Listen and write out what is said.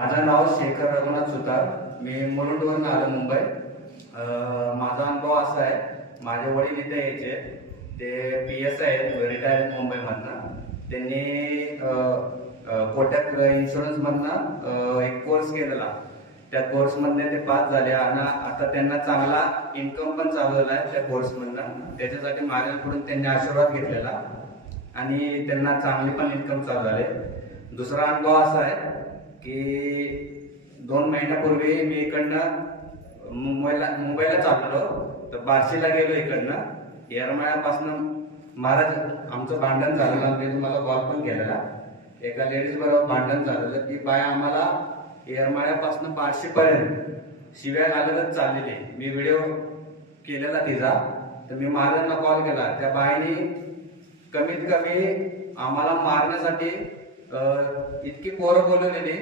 माझं नाव शेखर रघुनाथ सुतार. मी मुलुंडवरून आलो मुंबई. माझा अनुभव असा आहे, माझे वडील इथे यायचे, ते PSI आहेत, रिटायर मुंबईमधनं. त्यांनी कोटक इन्शुरन्समधनं एक कोर्स केलेला. त्या कोर्समधने ते पास झाले आणि आता त्यांना चांगला इन्कम पण चालू झाला आहे त्या कोर्समधनं. त्याच्यासाठी माझ्याकडून त्यांनी आशीर्वाद घेतलेला आणि त्यांना चांगली पण इन्कम चालू झाले. दुसरा अनुभव असा आहे की 2 महिन्यापूर्वी मी इकडनं मुंबईला चाललो, तर बार्शीला गेलो. इकडनं येरमाळ्यापासून महाराज आमचं भांडण झालेलं, मी तुम्हाला कॉल पण केलेला. एका लेडीज बरोबर भांडण झालेलं. ती बाय आम्हाला येरमाळ्यापासून बार्शीपर्यंत शिव्या घालतच चाललेली. मी व्हिडिओ केलेला तिचा. तर मी महाराजांना कॉल केला. त्या बाईने कमीत कमी आम्हाला मारण्यासाठी इतकी पोरं बोलवलेली